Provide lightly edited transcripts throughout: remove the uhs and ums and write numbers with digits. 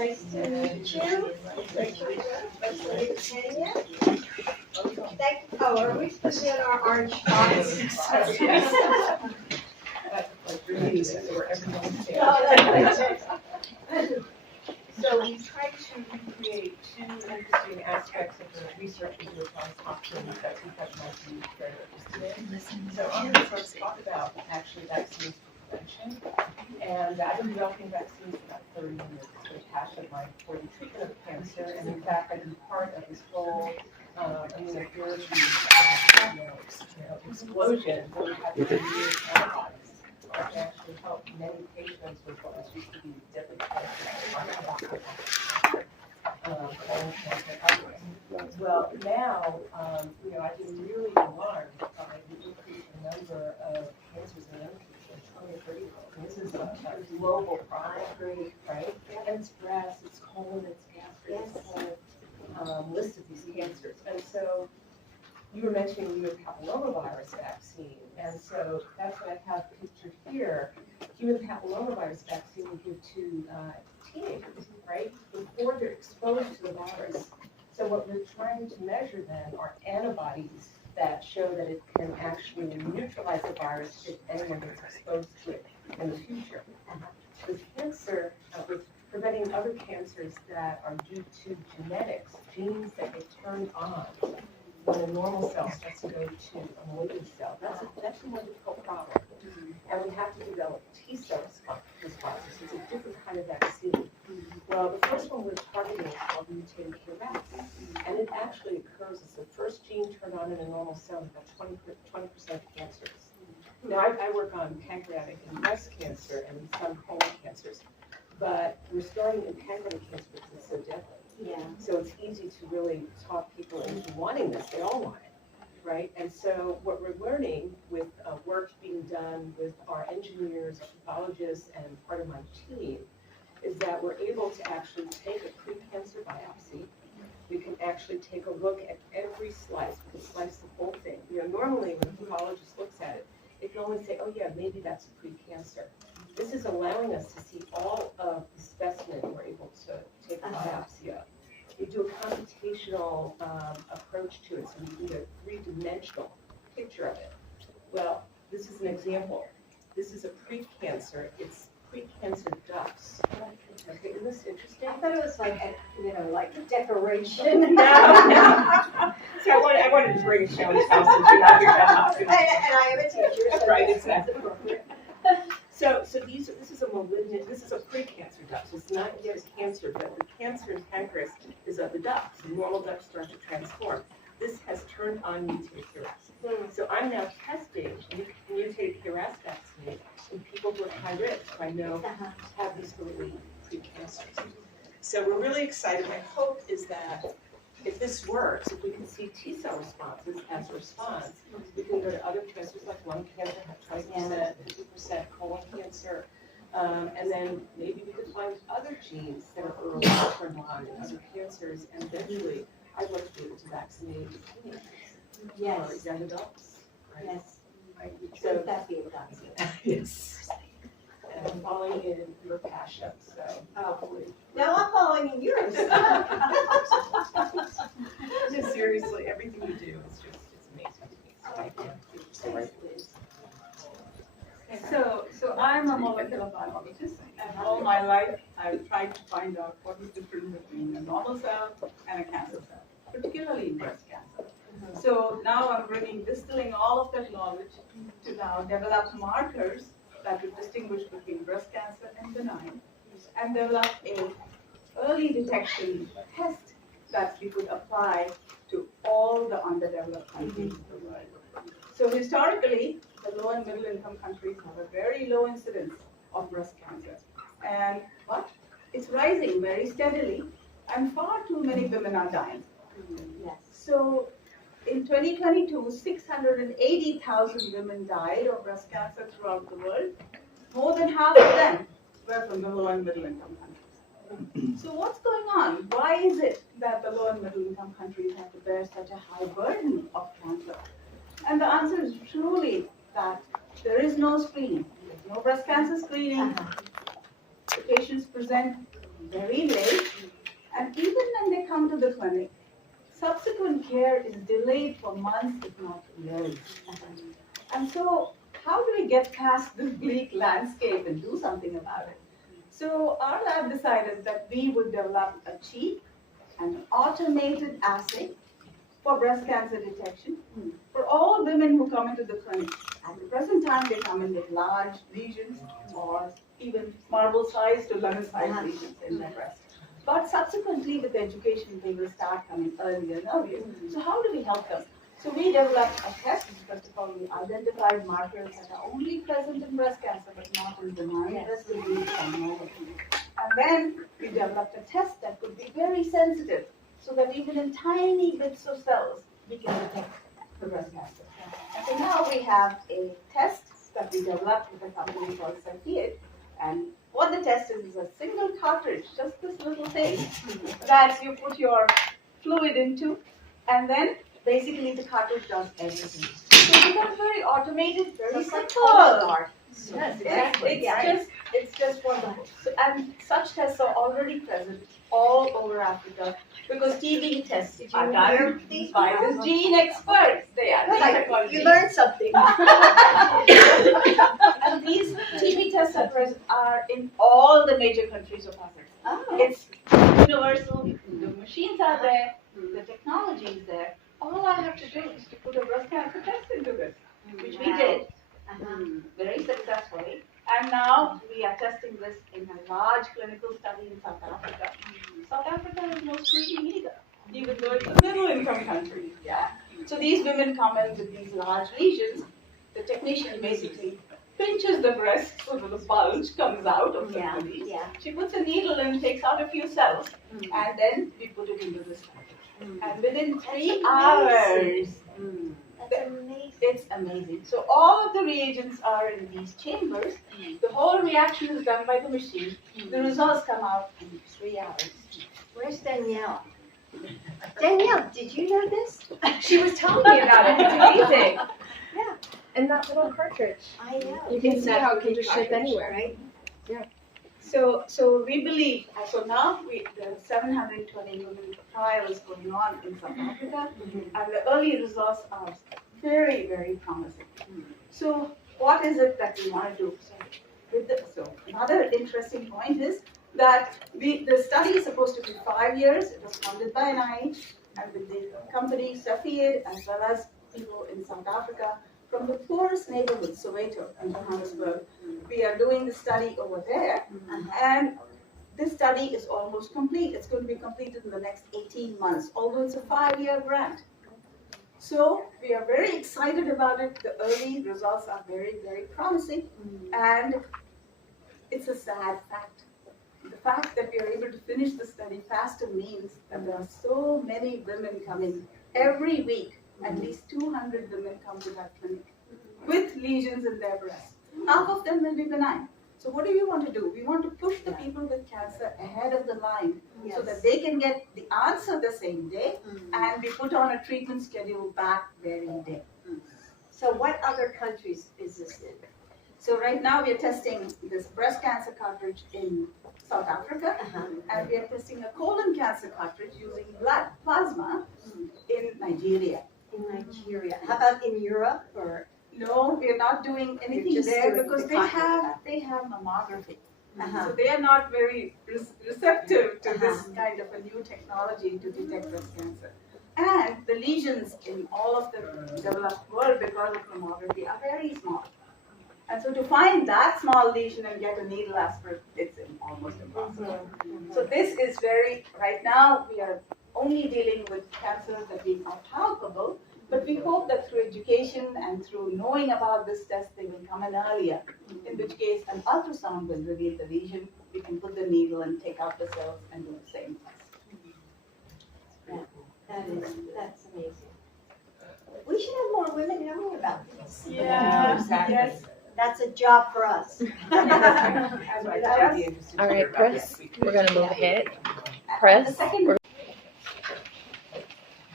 Nice to meet you. Nice to meet Kenyan. Oh, are we supposed to get our orange box? So we tried to recreate two interesting aspects of the research we do across options that we thought might be very interested in. So I'm going to first talk about actually vaccines for prevention. And I've been developing vaccines for about 30 years. It's been a passion of mine for the treatment of cancer. And in fact, I've been part of this whole immunotherapy explosion that we have for years antibodies. That actually help many patients with what was used to be deadly cancer, colon cancer, others. Well, now, I've been really alarmed by the increasing number of cancers in young people, 20 or 30 years old. This is a global problem, right? And it's breast, it's colon, it's gastric, it's a whole list of these cancers. And so you were mentioning human papillomavirus vaccine, and so that's what I have pictured here. Human papillomavirus vaccine we give to teenagers, right, before they're exposed to the virus. So what we're trying to measure then are antibodies that show that it can actually neutralize the virus if anyone gets exposed to it in the future. With cancer, with preventing other cancers that are due to genetics, genes that get turned on when a normal cell starts to go to a malignant cell. That's a more difficult problem. And we have to develop T-cell responses. It's a different kind of vaccine. Well, the first one we're targeting is called mutated KRAS. And it actually occurs as the first gene turned on in a normal cell in about 20% of cancers. Now, I work on pancreatic and breast cancer and some colon cancers. But we're starting in pancreatic cancer because it's so deadly. Yeah. So it's easy to really talk people into wanting this. They all want it, right? And so what we're learning with work being done with our engineers, pathologists, and part of my team is that we're able to actually take a pre-cancer biopsy. We can actually take a look at every slice. We can slice the whole thing. Normally when a pathologist looks at it, it can only say, oh yeah, maybe that's a pre-cancer. This is allowing us to see all of the specimen we're able to take a biopsy of. We do a computational approach to it, so we can get a three-dimensional picture of it. Well, this is an example. This is a pre-cancer. It's pre-cancer ducts. Okay, isn't this interesting? I thought it was like a decoration. No. So I wanted to bring a show and tell since you're not here to help. And I am a teacher, so Right, that's exactly. appropriate. So this is a malignant, this is a pre-cancer duct. So it's not yet a cancer, but the cancer in pancreas is of the ducts. The normal ducts start to transform. This has turned on mutated KRAS. So I'm now testing mutated KRAS vaccine in people who are high risk, who I know have these early pre-cancers. So we're really excited. My hope is that if this works, if we can see T-cell responses as a response, we can go to other cancers like lung cancer, have 20%, 50% colon cancer, and then maybe we could find other genes that are early turned on in other cancers, and eventually I'd like to be able to vaccinate teenagers or young adults. Right? Yes. Right. So that's the vaccine. Yes. And I'm following in your passion, so hopefully. Now I'm following in yours. No, seriously, everything you do is just, it's amazing to me. So thank you. It's the right place. So I'm a molecular biologist, and all my life I've tried to find out what is the difference between a normal cell and a cancer cell, particularly in breast cancer. So now I'm distilling all of that knowledge to now develop markers that would distinguish between breast cancer and benign, and develop a early detection test that we could apply to all the underdeveloped countries in the world. So historically, the low and middle income countries have a very low incidence of breast cancer. But it's rising very steadily, and far too many women are dying. Yes. So in 2022, 680,000 women died of breast cancer throughout the world. More than half of them were from the low and middle income countries. So what's going on? Why is it that the low and middle income countries have to bear such a high burden of cancer? And the answer is truly that there is no screening. There's no breast cancer screening. The patients present very late, and even when they come to the clinic, subsequent care is delayed for months, if not years. And so, how do we get past this bleak landscape and do something about it? So, our lab decided that we would develop a cheap and automated assay for breast cancer detection for all women who come into the clinic. At the present time, they come in with large lesions or even marble-sized to lemon-sized lesions in their breast. But subsequently, with education, they will start coming earlier and earlier. So how do we help them? So we developed a test. First of all, we identified markers that are only present in breast cancer, but not in benign breast disease and mammography. And then we developed a test that could be very sensitive, so that even in tiny bits of cells, we can detect the breast cancer. And so now we have a test that we developed with a company called Cepheid. And what the test is a single cartridge, just this little thing that you put your fluid into, and then basically the cartridge does everything. So it becomes very automated, very simple. Yes, exactly. It's just wonderful. So, and such tests are already present all over Africa because TB tests are done by the gene experts. They are. You learned something. And these TB tests are in all the major countries of Africa. Oh. It's universal. The machines are there. The technology is there. All I have to do is to put a breast cancer test into this, which we did very successfully. And now we are testing this in a large clinical study in South Africa. South Africa has no screening either, even though it's a middle-income country. Yeah. So these women come in with these large lesions. The technician basically pinches the breast so that the bulge comes out of the body. Yeah. She puts a needle in, takes out a few cells, and then we put it into this study. And within 3 hours, That's amazing. it's amazing. So all of the reagents are in these chambers. The whole reaction is done by the machine. The results come out in 3 hours. Where's Danielle? Danielle, did you know this? She was telling me about it. It's amazing. Yeah. And that little cartridge. I know. You can see how it can just ship anywhere. Right? So we believe, so now the 720 women trial is going on in South Africa, and the early results are very, very promising. So what is it that we want to do? So another interesting point is that the study is supposed to be 5 years. It was funded by NIH and with the company Cepheid, as well as people in South Africa from the poorest neighborhood, Soweto and Johannesburg. We are doing the study over there, and this study is almost complete. It's going to be completed in the next 18 months, although it's a 5-year grant. So we are very excited about it. The early results are very, very promising, and it's a sad fact. The fact that we are able to finish the study faster means that there are so many women coming every week. At least 200 women come to that clinic with lesions in their breast. Half of them will be benign. So what do we want to do? We want to push the people with cancer ahead of the line so that they can get the answer the same day and be put on a treatment schedule back very day. So what other countries is this in? So right now we are testing this breast cancer cartridge in South Africa, and we are testing a colon cancer cartridge using blood plasma in Nigeria. In Nigeria. How about in Europe or? No, we are not doing anything just there doing because the they have mammography. So they are not very receptive to this kind of a new technology to detect breast cancer. And the lesions in all of the developed world because of mammography are very small. And so to find that small lesion and get a needle aspirate, it's almost impossible. So this is right now we are only dealing with cancers that we are palpable, but we hope that through education and through knowing about this test, they will come in earlier, in which case an ultrasound will reveal the lesion. We can put the needle and take out the cells and do the same test. That's amazing. We should have more women knowing about this. Yeah, Exactly. yes. That's a job for us. And just- All right, press. We're gonna move ahead. The Press. second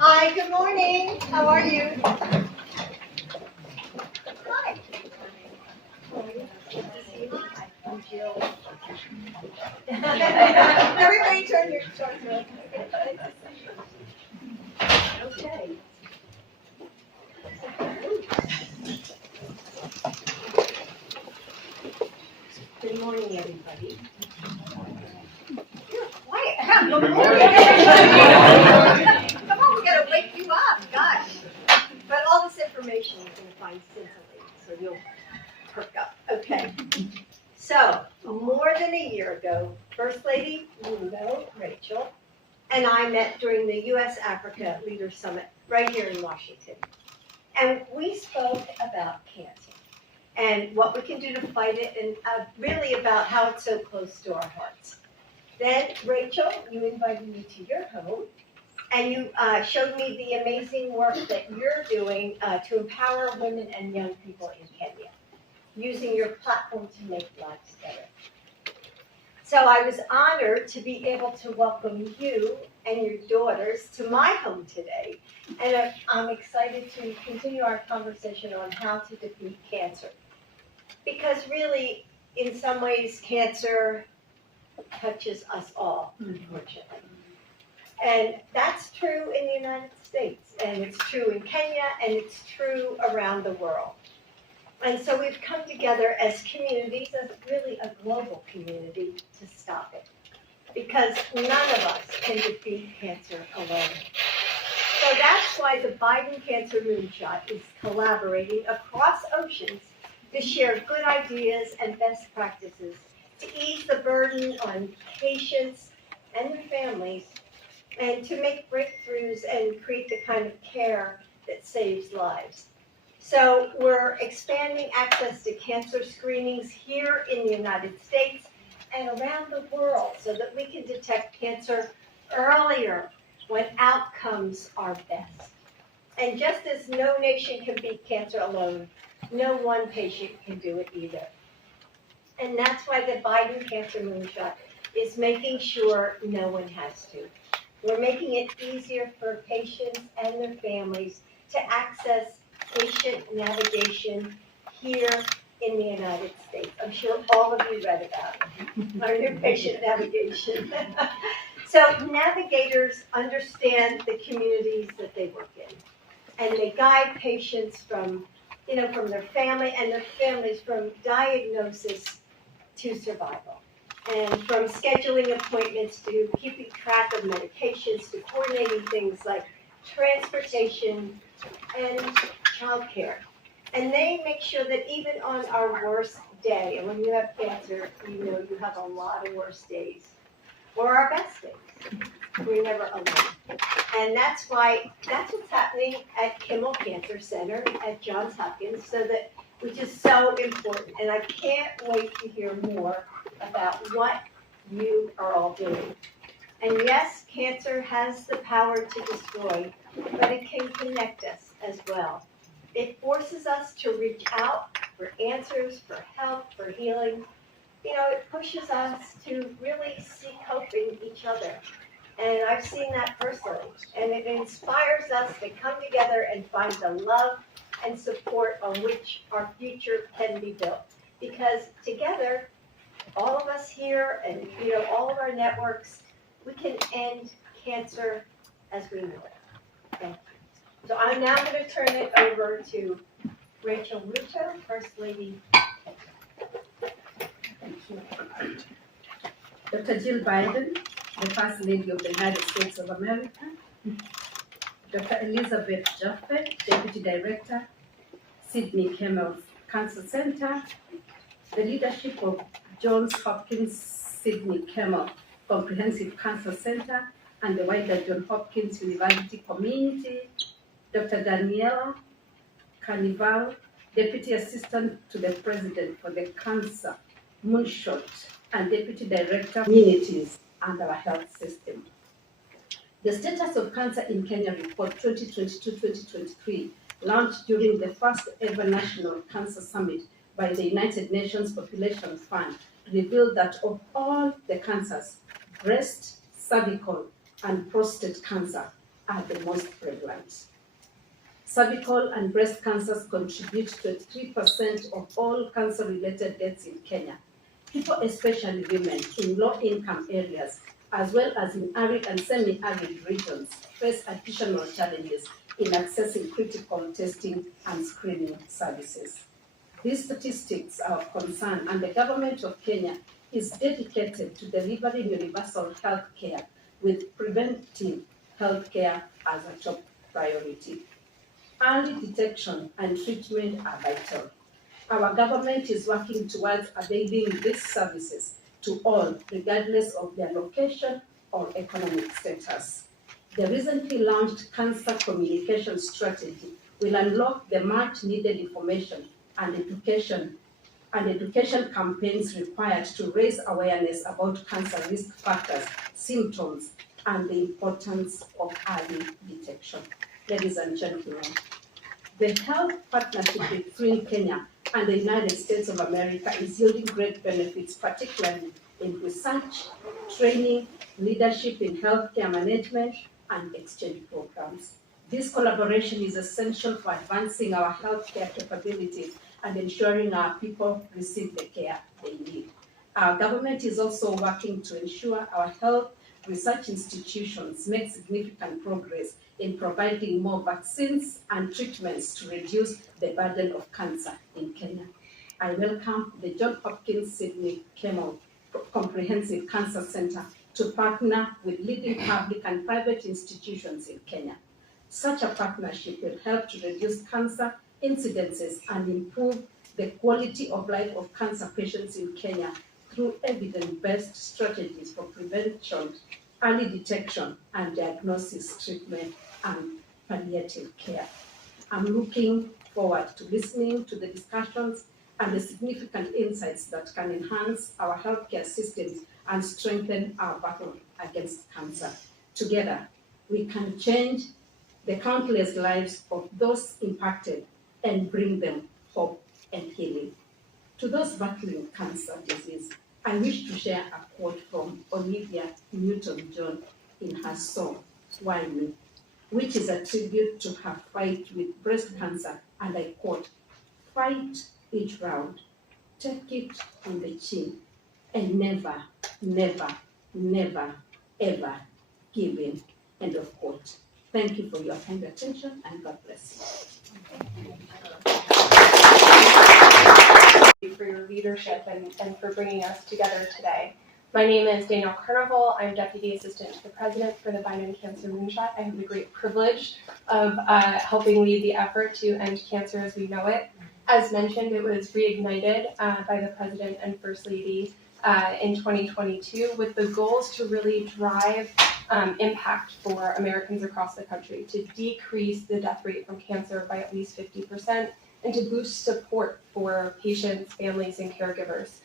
Hi, good morning. How are you? Hi. Jill. Everybody turn your around. Okay. Good morning, everybody. You're quiet. Good morning. Come on, we gotta wake you up, gosh. But all this information you're gonna find scintillating, so you'll perk up. Okay. So, more than a year ago, First Lady Rachel, and I met during the U.S. Africa Leaders Summit right here in Washington. And we spoke about cancer and what we can do to fight it, and really about how it's so close to our hearts. Then, Rachel, you invited me to your home, and you showed me the amazing work that you're doing to empower women and young people in Kenya, using your platform to make lives better. So I was honored to be able to welcome you and your daughters to my home today, and I'm excited to continue our conversation on how to defeat cancer. Because really, in some ways, cancer touches us all, unfortunately. And that's true in the United States, and it's true in Kenya, and it's true around the world. And so we've come together as communities, as really a global community, to stop it. Because none of us can defeat cancer alone. So that's why the Biden Cancer Moonshot is collaborating across oceans to share good ideas and best practices to ease the burden on patients and their families, and to make breakthroughs and create the kind of care that saves lives. So we're expanding access to cancer screenings here in the United States and around the world so that we can detect cancer earlier when outcomes are best. And just as no nation can beat cancer alone, no one patient can do it either. And that's why the Biden Cancer Moonshot is making sure no one has to. We're making it easier for patients and their families to access patient navigation here in the United States. I'm sure all of you read about it, our new patient navigation. So navigators understand the communities that they work in, and they guide patients from their family and their families from diagnosis to survival, and from scheduling appointments to keeping track of medications to coordinating things like transportation and childcare. And they make sure that even on our worst day, and when you have cancer, you have a lot of worst days, or our best days. We're never alone. And that's what's happening at Kimmel Cancer Center at Johns Hopkins, which is so important. And I can't wait to hear more about what you are all doing. And yes, cancer has the power to destroy, but it can connect us as well. It forces us to reach out for answers, for help, for healing. It pushes us to really seek hope in each other. And I've seen that personally. And it inspires us to come together and find the love and support on which our future can be built. Because together, all of us here and all of our networks, we can end cancer as we know it. Thank you. So I'm now going to turn it over to Rachel Ruto, First Lady. Dr. Jill Biden, the First Lady of the United States of America, Dr. Elizabeth Jaffe, Deputy Director, Sidney Kimmel Cancer Center, the leadership of Johns Hopkins Sidney Kimmel Comprehensive Cancer Center, and the wider Johns Hopkins University community, Dr. Daniela Carnival, Deputy Assistant to the President for the Cancer Moonshot and Deputy Director of Communities and our Health System. The Status of Cancer in Kenya Report 2022-2023, launched during the first ever National Cancer Summit by the United Nations Population Fund, revealed that of all the cancers, breast, cervical, and prostate cancer are the most prevalent. Cervical and breast cancers contribute to 3% of all cancer-related deaths in Kenya, People, especially women in low-income areas, as well as in arid and semi-arid regions, face additional challenges in accessing critical testing and screening services. These statistics are of concern, and the government of Kenya is dedicated to delivering universal health care with preventive health care as a top priority. Early detection and treatment are vital. Our government is working towards availing these services to all, regardless of their location or economic status. The recently launched cancer communication strategy will unlock the much needed information and education campaigns required to raise awareness about cancer risk factors, symptoms, and the importance of early detection. Ladies and gentlemen, the health partnership between Kenya and the United States of America is yielding great benefits, particularly in research, training, leadership in healthcare management, and exchange programs. This collaboration is essential for advancing our healthcare capabilities and ensuring our people receive the care they need. Our government is also working to ensure our health research institutions make significant progress in providing more vaccines and treatments to reduce the burden of cancer in Kenya. I welcome the Johns Hopkins Sydney Kimmel Comprehensive Cancer Center to partner with leading public and private institutions in Kenya. Such a partnership will help to reduce cancer incidences and improve the quality of life of cancer patients in Kenya through evidence-based strategies for prevention, early detection and diagnosis, treatment, and palliative care. I'm looking forward to listening to the discussions and the significant insights that can enhance our healthcare systems and strengthen our battle against cancer. Together, we can change the countless lives of those impacted and bring them hope and healing. To those battling cancer disease, I wish to share a quote from Olivia Newton-John in her song, Why Me?, which is a tribute to her fight with breast cancer, and I quote, "Fight each round, take it on the chin, and never, never, never, ever give in," end of quote. Thank you for your kind attention, and God bless you for your leadership and for bringing us together today. My name is Danielle Carnival. I'm Deputy Assistant to the President for the Biden Cancer Moonshot. I have the great privilege of helping lead the effort to end cancer as we know it. As mentioned, it was reignited by the President and First Lady in 2022 with the goals to really drive impact for Americans across the country, to decrease the death rate from cancer by at least 50%, and to boost support for patients, families, and caregivers.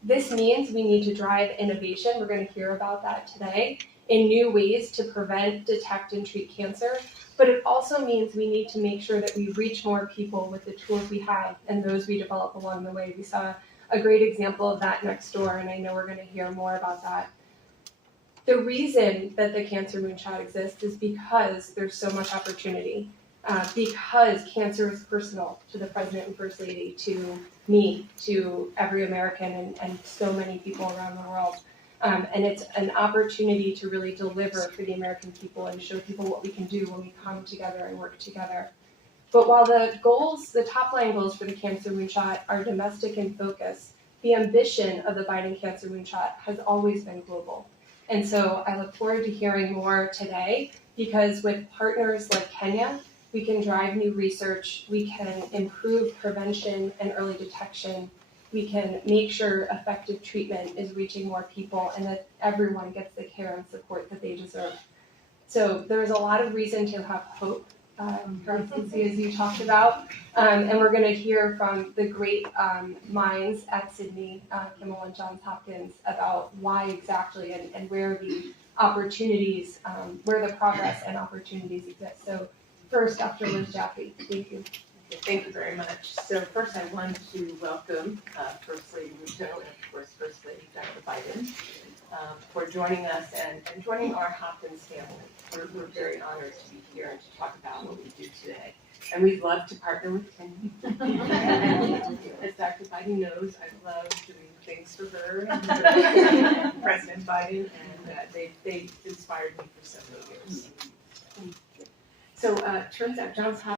This means we need to drive innovation. We're going to hear about that today in new ways to prevent, detect, and treat cancer. But it also means we need to make sure that we reach more people with the tools we have and those we develop along the way. We saw a great example of that next door, and I know we're going to hear more about that. The reason that the Cancer Moonshot exists is because there's so much opportunity. Because cancer is personal to the President and First Lady, to me, to every American, and so many people around the world. And it's an opportunity to really deliver for the American people and show people what we can do when we come together and work together. But while the top line goals for the Cancer Moonshot are domestic in focus, the ambition of the Biden Cancer Moonshot has always been global. And so I look forward to hearing more today, because with partners like Kenya, we can drive new research, we can improve prevention and early detection, we can make sure effective treatment is reaching more people and that everyone gets the care and support that they deserve. So there's a lot of reason to have hope, as you talked about, and we're going to hear from the great minds at Sydney Kimmel and Johns Hopkins about why exactly and where the opportunities, where the progress and opportunities exist. So first, Dr. Liz Jaffe, thank you. Thank you very much. So first I want to welcome First Lady Ruto and of course First Lady Dr. Biden for joining us and joining our Hopkins family. We're very honored to be here and to talk about what we do today. And we'd love to partner with Kenyan. As Dr. Biden knows, I love doing things for her and President Biden, and they inspired me for several years. So turns out Johns Hopkins